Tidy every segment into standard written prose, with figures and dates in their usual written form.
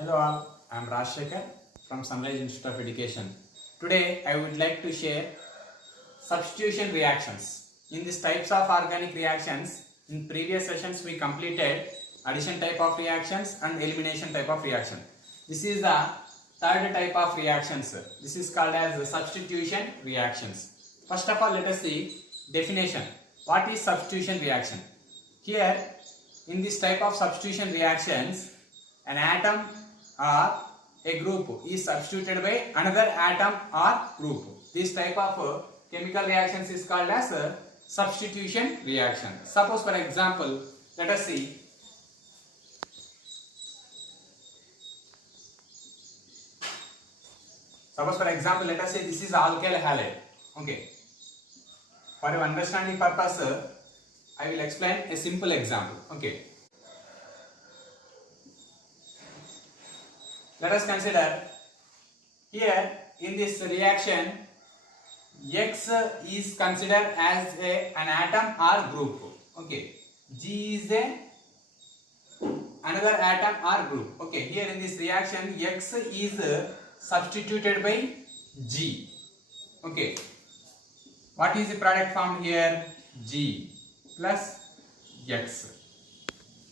Hello all, I am Rajshekhar from Sunrise Institute of Education. Today I would like to share substitution reactions. In these types of organic reactions, in previous sessions we completed addition type of reactions and elimination type of reaction. This is the third type of reactions. This is called as the substitution reactions. First of all, let us see definition. What is substitution reaction? Here, in this type of substitution reactions, an atom or a group is substituted by another atom or group. This type of chemical reactions is called as a substitution reaction. Suppose for example, let us see. Suppose for example, let us say this is alkyl halide. Okay. For your understanding purpose, I will explain a simple example. Okay. Let us consider here in this reaction X is considered as an atom or group. Okay. G is another atom or group. Okay. Here in this reaction X is substituted by G. Okay. What is the product formed here? G plus X.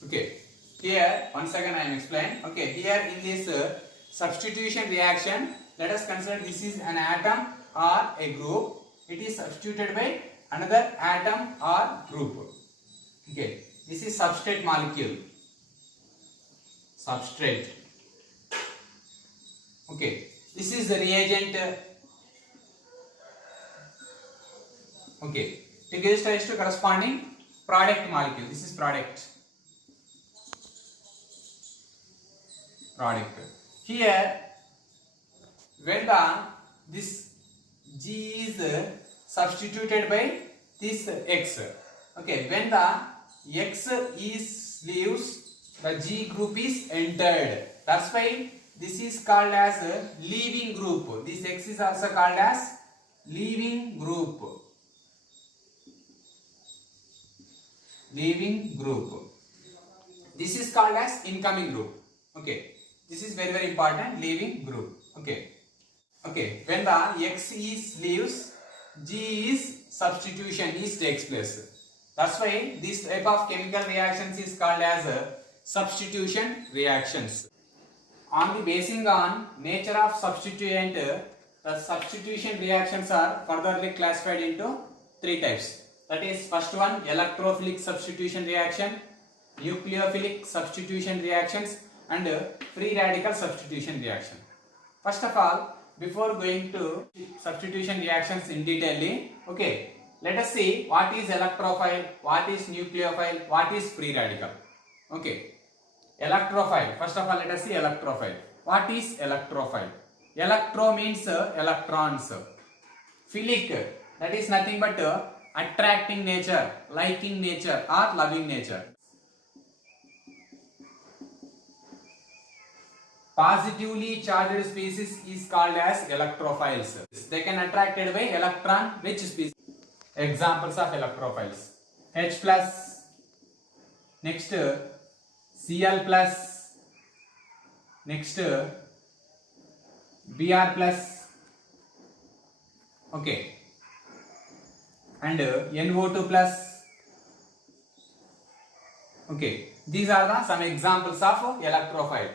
Okay. Here once again I am explaining. Okay, here in this substitution reaction, let us consider this is an atom or a group. It is substituted by another atom or group. Okay, this is substrate molecule. Substrate. Okay, this is the reagent. Okay, it gives rise to corresponding product molecule. This is product. Here when this G is substituted by this X, okay, when the X is leaves, the G group is entered. That's why this is called as a leaving group. This X is also called as leaving group. Leaving group. This is called as incoming group. Okay. This is very important, leaving group. Okay. Okay. When the X is leaves, G is substitution is takes place. That's why this type of chemical reactions is called as substitution reactions. On the basing on nature of substituent, the substitution reactions are furtherly classified into three types. That is, first one, electrophilic substitution reaction, nucleophilic substitution reactions, and free radical substitution reaction. First of all, before going to substitution reactions in detail, okay, let us see what is electrophile, what is nucleophile, what is free radical. Okay, electrophile. First of all, let us see electrophile. What is electrophile? Electro means electrons. Philic, that is nothing but attracting nature, liking nature, or loving nature. Positively charged species is called as electrophiles. They can attracted by electron rich species. Examples of electrophiles: H plus, next Cl plus, next Br plus, okay, and NO2 plus. Okay, these are the some examples of electrophile.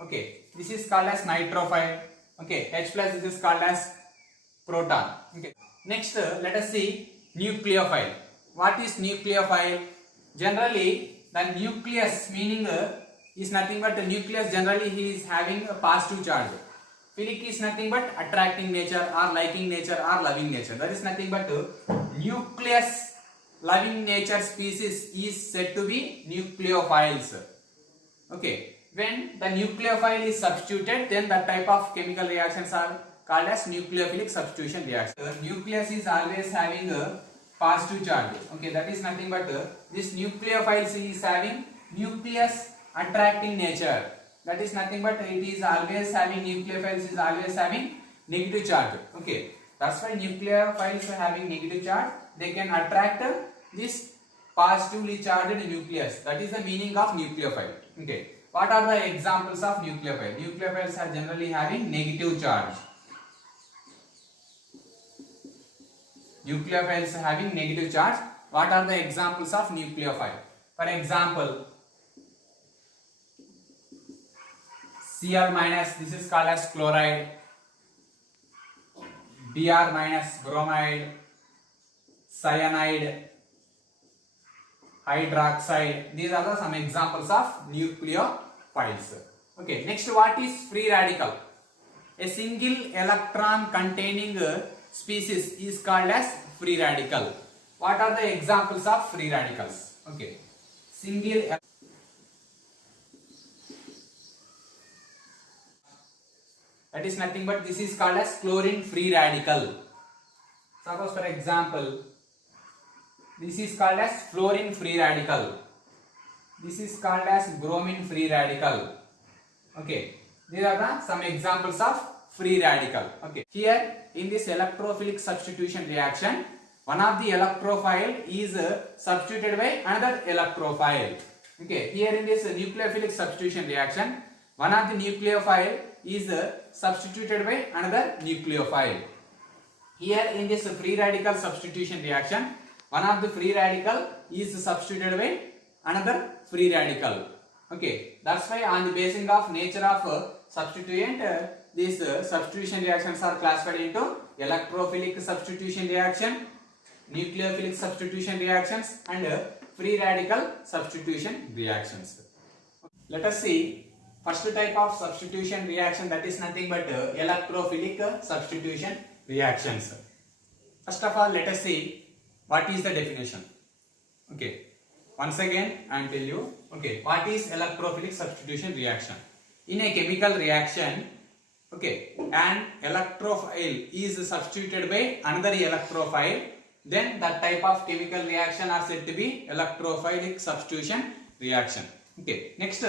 Okay, this is called as nitrophile. Okay, H plus this is called as proton. Okay, next let us see nucleophile. What is nucleophile? Generally, the nucleus meaning is nothing but the nucleus. Generally, he is having a positive charge. Philic is nothing but attracting nature or liking nature or loving nature. That is nothing but nucleus loving nature species is said to be nucleophiles. Okay. When the nucleophile is substituted, then the type of chemical reactions are called as nucleophilic substitution reaction. The nucleus is always having a positive charge. Okay, that is nothing but this nucleophile is having nucleus attracting nature. That is nothing but it is always having nucleophiles is always having negative charge. Okay, that's why nucleophiles are having negative charge. They can attract this positively charged nucleus. That is the meaning of nucleophile. Okay. What are the examples of nucleophiles? Nucleophiles are generally having negative charge. Nucleophiles having negative charge. What are the examples of nucleophile? For example, Cl minus, this is called as chloride. Br minus, bromide. Cyanide. Hydroxide. These are some examples of nucleophiles. Okay, next, what is free radical? A single electron containing species is called as free radical. What are the examples of free radicals? Okay, that is nothing but this is called as chlorine free radical. Suppose for example, this is called as fluorine free radical. This is called as bromine free radical. Okay, these are some examples of free radical. Okay, here in this electrophilic substitution reaction, one of the electrophile is substituted by another electrophile. Okay, here in this nucleophilic substitution reaction, one of the nucleophile is substituted by another nucleophile. Here in this free radical substitution reaction, one of the free radical is substituted by another free radical. Okay, that's why on the basis of nature of substituent, these substitution reactions are classified into electrophilic substitution reaction, nucleophilic substitution reactions, and free radical substitution reactions. Let us see first type of substitution reaction, that is nothing but electrophilic substitution reactions. First of all, let us see what is the definition. Okay, once again I will tell you. Okay, what is electrophilic substitution reaction? In a chemical reaction, okay, an electrophile is substituted by another electrophile, then that type of chemical reaction are said to be electrophilic substitution reaction. Okay, next,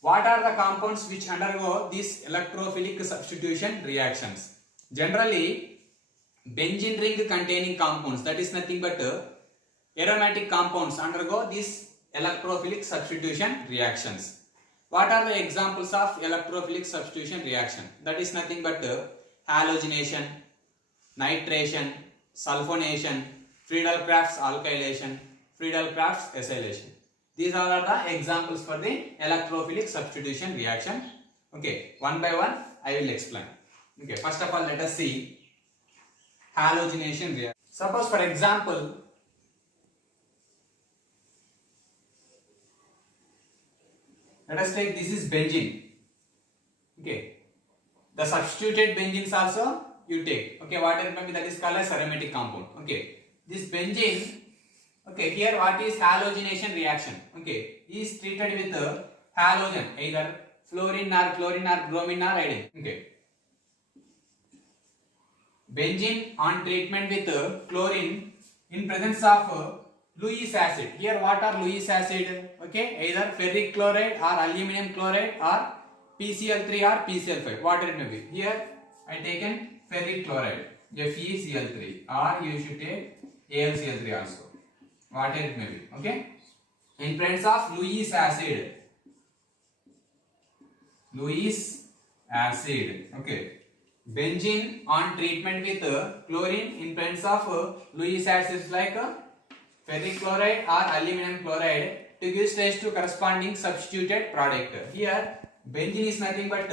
what are the compounds which undergo these electrophilic substitution reactions? Generally, benzene ring containing compounds, that is nothing but aromatic compounds, undergo these electrophilic substitution reactions. What are the examples of electrophilic substitution reaction? That is nothing but halogenation, nitration, sulfonation, Friedel-Crafts alkylation, Friedel-Crafts acylation. These are the examples for the electrophilic substitution reaction. Okay, one by one I will explain. Okay, first of all, let us see halogenation reaction. Suppose for example, let us take this is benzene. Okay, the substituted benzenes also you take. Okay, whatever may be, that is called as aromatic compound. Okay, this benzene. Okay, here what is halogenation reaction? Okay, is treated with halogen, either fluorine or chlorine or bromine or iodine. Okay, benzene on treatment with chlorine in presence of Lewis acid. Here what are Lewis acid? Okay, either ferric chloride or aluminum chloride or PCl3 or PCl5, whatever it may be. Here I taken ferric chloride, FeCl3, or you should take AlCl3 also, whatever it may be. Okay, in presence of Lewis acid. Lewis acid. Okay, benzene on treatment with chlorine in presence of Lewis acids like ferric chloride or aluminum chloride to give rise to corresponding substituted product. Here benzene is nothing but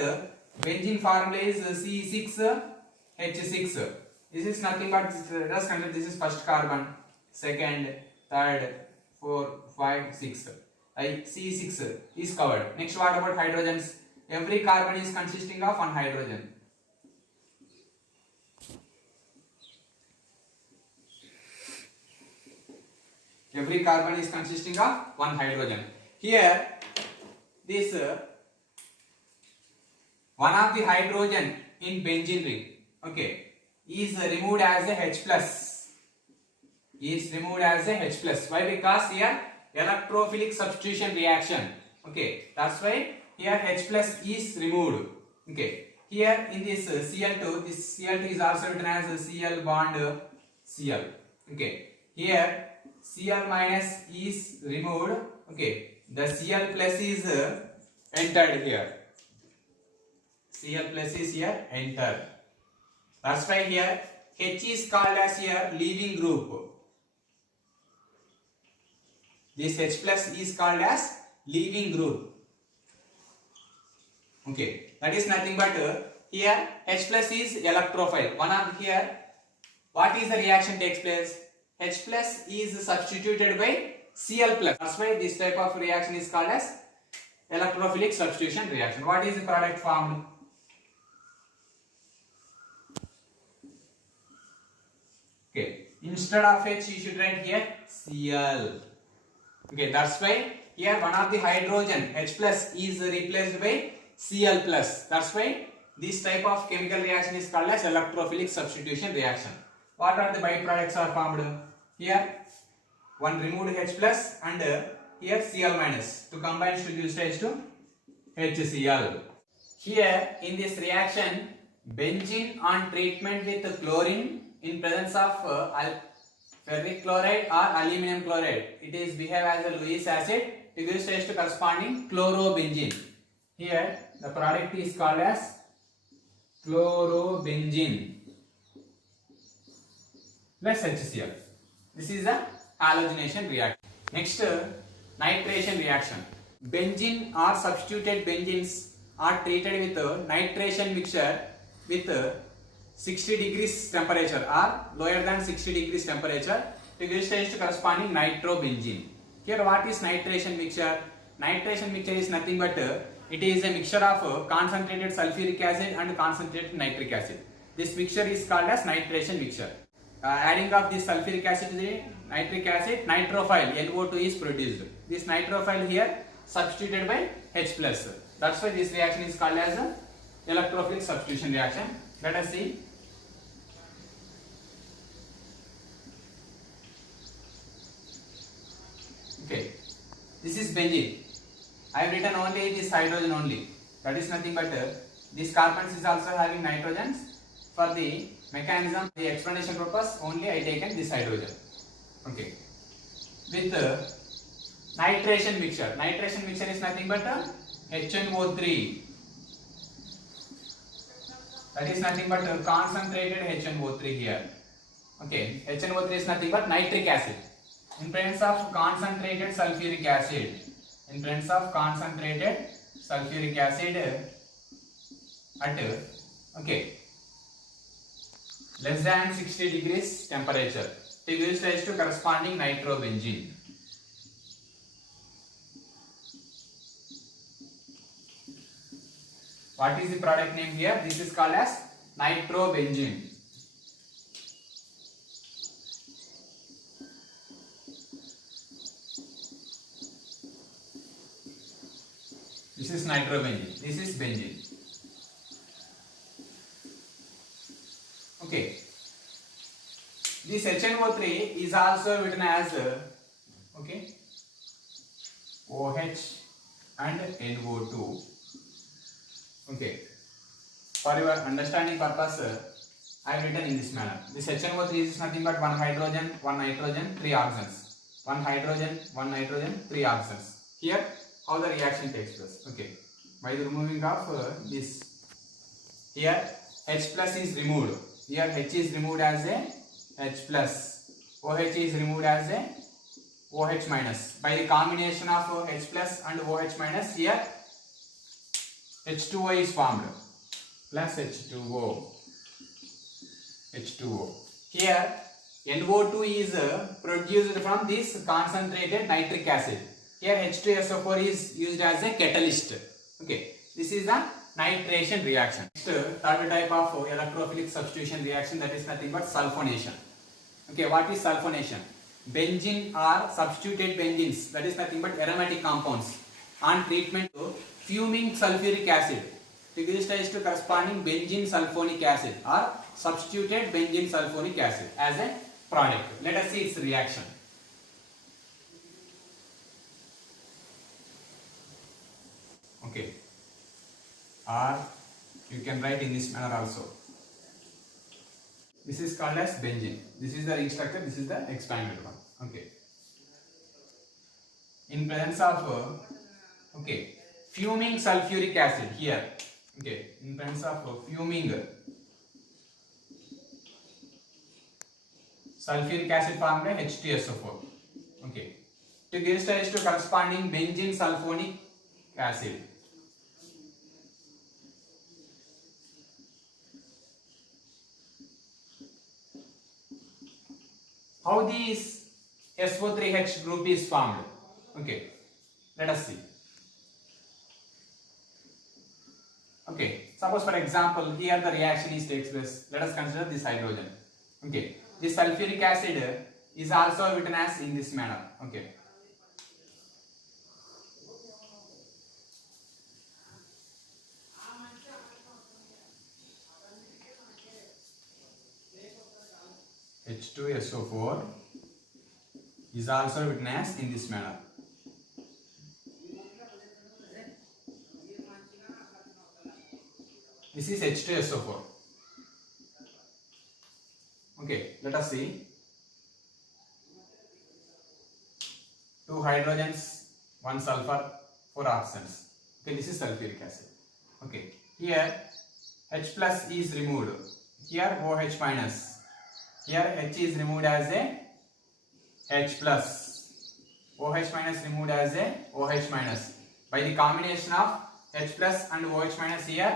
benzene formula is C6H6. This is nothing but, just consider this is first carbon, second, third, 4, 5, 6. C6 is covered. Next, what about hydrogens? Every carbon is consisting of one hydrogen. Every carbon is consisting of one hydrogen. Here, this one of the hydrogen in benzene ring, okay, is removed as a H plus. Is removed as a H plus. Why? Because here electrophilic substitution reaction. Okay, that's why here H plus is removed. Okay, here in this Cl2, this Cl2 is also written as Cl bond Cl. Okay, here Cl minus is removed. Okay, the Cl plus is entered here. Cl plus is here entered. That's why here H is called as here leaving group. This H plus is called as leaving group. Okay, that is nothing but here H plus is electrophile. One of here, what is the reaction takes place? H plus is substituted by Cl plus. That's why this type of reaction is called as electrophilic substitution reaction. What is the product formed? Okay, instead of H you should write here Cl. Okay, that's why here one of the hydrogen H plus is replaced by Cl plus. That's why this type of chemical reaction is called as electrophilic substitution reaction. What are the byproducts are formed? Here one removed H plus and here Cl minus to combine to give stage to HCl. Here in this reaction, benzene on treatment with chlorine in presence of ferric chloride or aluminum chloride, it is behave as a Lewis acid to give stage to corresponding chlorobenzene. Here the product is called as chlorobenzene plus HCl. This is a halogenation reaction. Next, nitration reaction. Benzene or substituted benzenes are treated with nitration mixture with 60 degrees temperature or lower than 60 degrees temperature to give stage to corresponding nitrobenzene. Here what is nitration mixture? Nitration mixture is nothing but it is a mixture of concentrated sulfuric acid and concentrated nitric acid. This mixture is called as nitration mixture. Adding of this sulfuric acid to the nitric acid, nitrophile NO2 is produced. This nitrophile here substituted by H plus. That's why this reaction is called as a electrophilic substitution reaction. Let us see. Okay, this is benzene. I have written only this hydrogen only. That is nothing but this carbons is also having nitrogens. For the mechanism, the explanation purpose, only I taken this hydrogen. Okay, with nitration mixture. Nitration mixture is nothing but HNO3. That is nothing but concentrated HNO3 here. Okay, HNO3 is nothing but nitric acid in presence of concentrated sulfuric acid. In presence of concentrated sulfuric acid at less than 60 degrees temperature to give rise to corresponding nitrobenzene. What is the product name here? This is called as nitrobenzene. This is nitrobenzene. This is benzene. Okay. This HNO3 is also written as OH and NO2. Okay. For your understanding purpose, I have written in this manner. This HNO3 is nothing but one hydrogen, one nitrogen, three oxygens. One hydrogen, one nitrogen, three oxygens. Here, how the reaction takes place. Okay. By the removing of this, here H plus is removed. Here H is removed as a H plus. OH is removed as a OH minus. By the combination of H plus and OH minus, here H2O is formed. Plus H2O. H2O. Here NO2 is produced from this concentrated nitric acid. Here H2SO4 is used as a catalyst. Okay. This is a nitration reaction. Next, third type of electrophilic substitution reaction, that is nothing but sulfonation. Okay, what is sulfonation? Benzene or substituted benzenes, that is nothing but aromatic compounds on treatment to fuming sulfuric acid to give rise to corresponding benzene sulfonic acid or substituted benzene sulfonic acid as a product. Let us see its reaction. Okay. Or you can write in this manner also. This is called as benzene. This is the ring structure, this is the expanded one. Okay. in presence of okay, fuming sulfuric acid here. Okay, in presence of fuming sulfuric acid formed by H2SO4. Okay, to give rise to corresponding benzene sulfonic acid. How this SO3H group is formed? Okay, let us see. Okay, suppose for example here the reaction is takes place. Let us consider this hydrogen. Okay, this sulfuric acid is also written as in this manner. Okay. H2SO4 is also written as in this manner. This is H2SO4. Okay, let us see. 2 hydrogens, 1 sulfur, 4 oxygens. Okay, this is sulfuric acid. Okay, here H plus is removed. Here OH minus. Here H is removed as a H plus. OH minus removed as a OH minus. By the combination of H plus and OH minus, here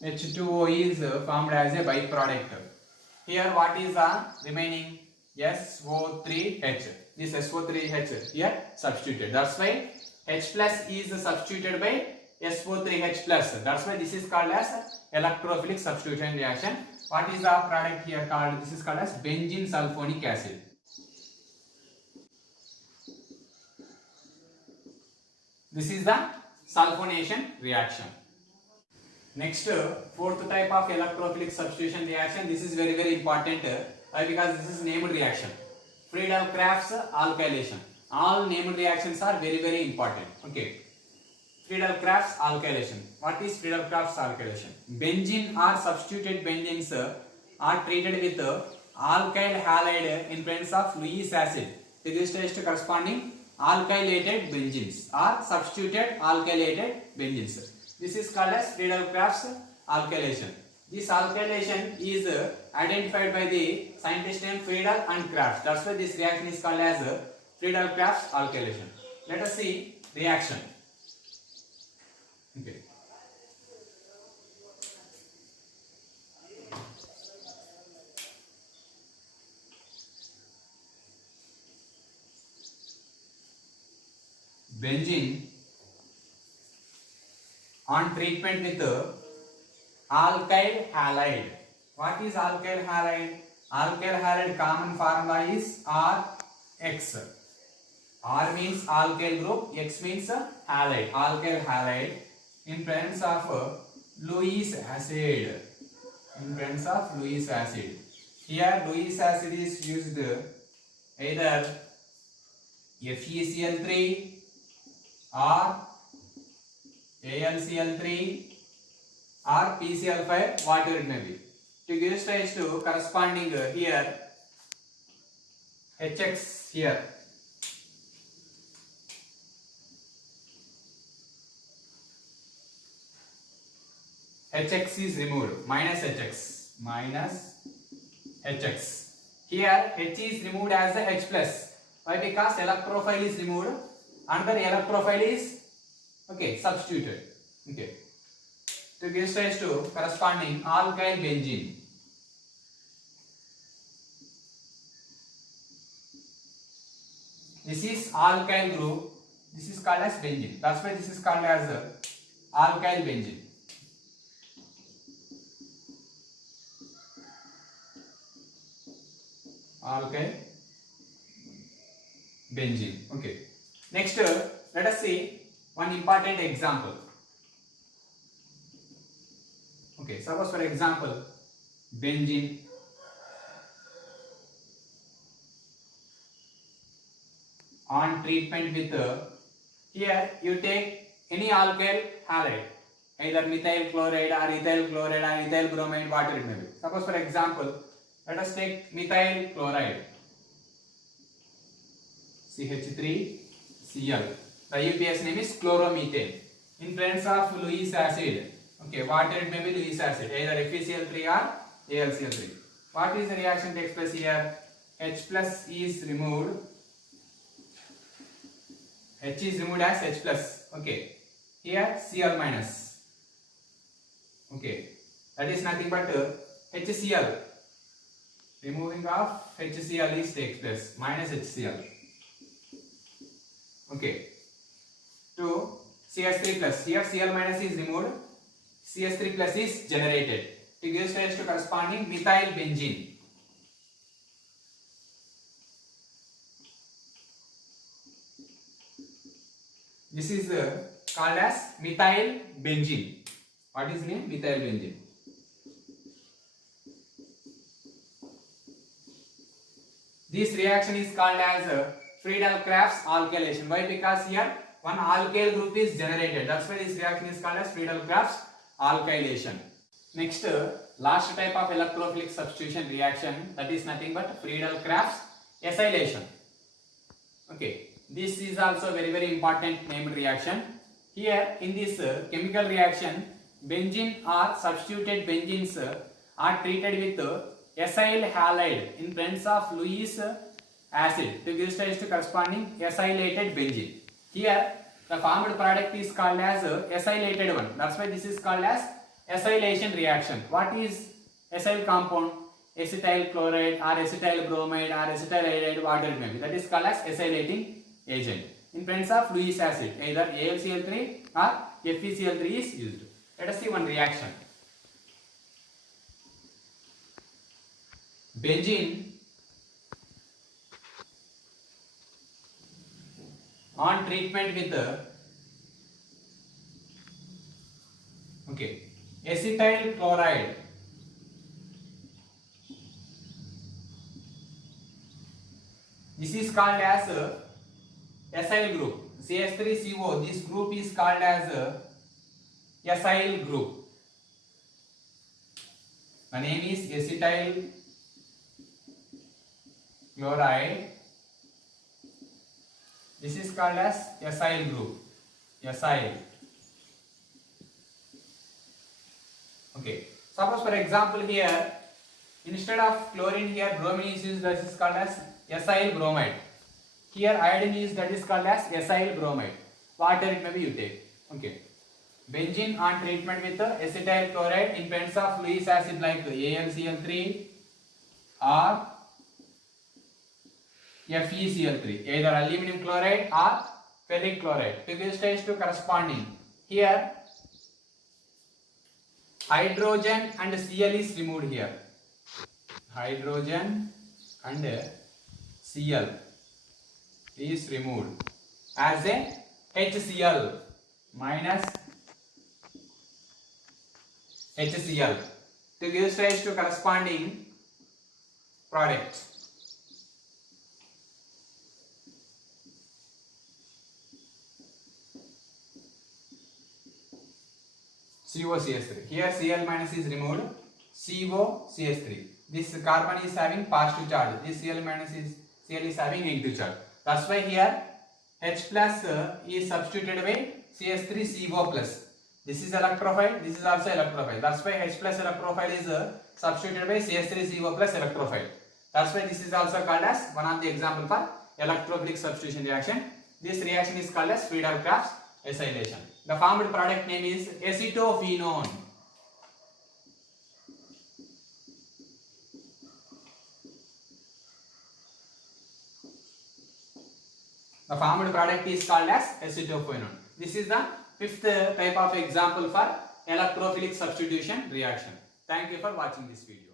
H2O is formed as a byproduct. Here what is the remaining? SO3H. This SO3H here substituted. That's why H plus is substituted by SO3H plus. That's why this is called as electrophilic substitution reaction. What is the product here called? This is called as benzene sulfonic acid. This is the sulfonation reaction. Next, fourth type of electrophilic substitution reaction. This is very important because this is named reaction. Friedel-Crafts alkylation. All named reactions are very important. Okay. Friedel-Crafts alkylation. What is Friedel-Crafts alkylation? Benzene or substituted benzenes are treated with alkyl halide in presence of Lewis acid. This is to corresponding alkylated benzenes or substituted alkylated benzenes. This is called as Friedel-Crafts alkylation. This alkylation is identified by the scientist named Friedel and Crafts. That's why this reaction is called as Friedel-Crafts alkylation. Let us see reaction. Okay. Benzene on treatment with alkyl halide. What is alkyl halide? Alkyl halide common formula is RX. R means alkyl group, X means halide. Alkyl halide in presence of Lewis acid. In presence of Lewis acid. Here Lewis acid is used either FeCl3 or AlCl3 or PCl5, whatever it may be. To give rise to corresponding here HX here. HX is removed, minus HX. Here H is removed as the H plus. Why? Because electrophile is removed. Another electrophile is substituted. Okay. To give rise to corresponding alkyl benzene. This is alkyl group. This is called as benzene. That's why this is called as alkyl benzene. Alkyl benzene. Okay. Next, let us see one important example. Okay, suppose for example, benzene on treatment with here you take any alkyl halide, either methyl chloride or ethyl chloride or ethyl bromide, whatever it may be. Suppose for example, let us take methyl chloride, CH3Cl. The IUPAC name is chloromethane. In presence of Lewis acid, okay, water it may be Lewis acid, either FeCl3 or AlCl3. What is the reaction takes place here? H plus is removed. H is removed as H plus. Okay. Here Cl minus. Okay. That is nothing but HCl. Removing of HCl is takes place minus HCl. Okay. To CS3 plus. Here Cl minus is removed. CS3 plus is generated. It gives rise to corresponding methyl benzene. This is called as methyl benzene. What is name? Methyl benzene. This reaction is called as Friedel-Crafts alkylation. Why? Because here one alkyl group is generated. That's why this reaction is called as Friedel-Crafts alkylation. Next, last type of electrophilic substitution reaction, that is nothing but Friedel-Crafts acylation. Okay, this is also very important named reaction. Here in this chemical reaction, benzene or substituted benzenes are treated with acyl halide in presence of Lewis acid to give rise to corresponding acylated benzene. Here the formed product is called as acylated one. That's why this is called as acylation reaction. What is acyl compound? Acetyl chloride or acetyl bromide or acetyl iodide, whatever it may be. That is called as acylating agent. In presence of Lewis acid, either AlCl3 or FeCl3 is used. Let us see one reaction. Benzene on treatment with acetyl chloride. This is called as acyl group. CH3CO. This group is called as acyl group. The name is acetyl chloride. This is called as acyl group. Acyl. Okay. Suppose for example here, instead of chlorine here bromine is used. This is called as acyl bromide. Here iodine is, that is called as acyl bromide. Water it may be you take. Okay. Benzene on treatment with acetyl chloride in presence of Lewis acid like AlCl3 or FeCl3, either aluminum chloride or ferric chloride. To give rise to corresponding. Here hydrogen and Cl is removed here. Hydrogen and Cl is removed as a HCl minus HCl to give rise to corresponding product. COCH3. Here Cl minus is removed. COCH3. This carbon is having positive charge. This Cl minus is Cl is having negative charge. That's why here H plus is substituted by CH3CO plus. This is electrophile. This is also electrophile. That's why H plus electrophile is substituted by CH3CO plus electrophile. That's why this is also called as one of the example for electrophilic substitution reaction. This reaction is called as Friedel-Crafts acylation. The formed product name is acetophenone. The formed product is called as acetophenone. This is the fifth type of example for electrophilic substitution reaction. Thank you for watching this video.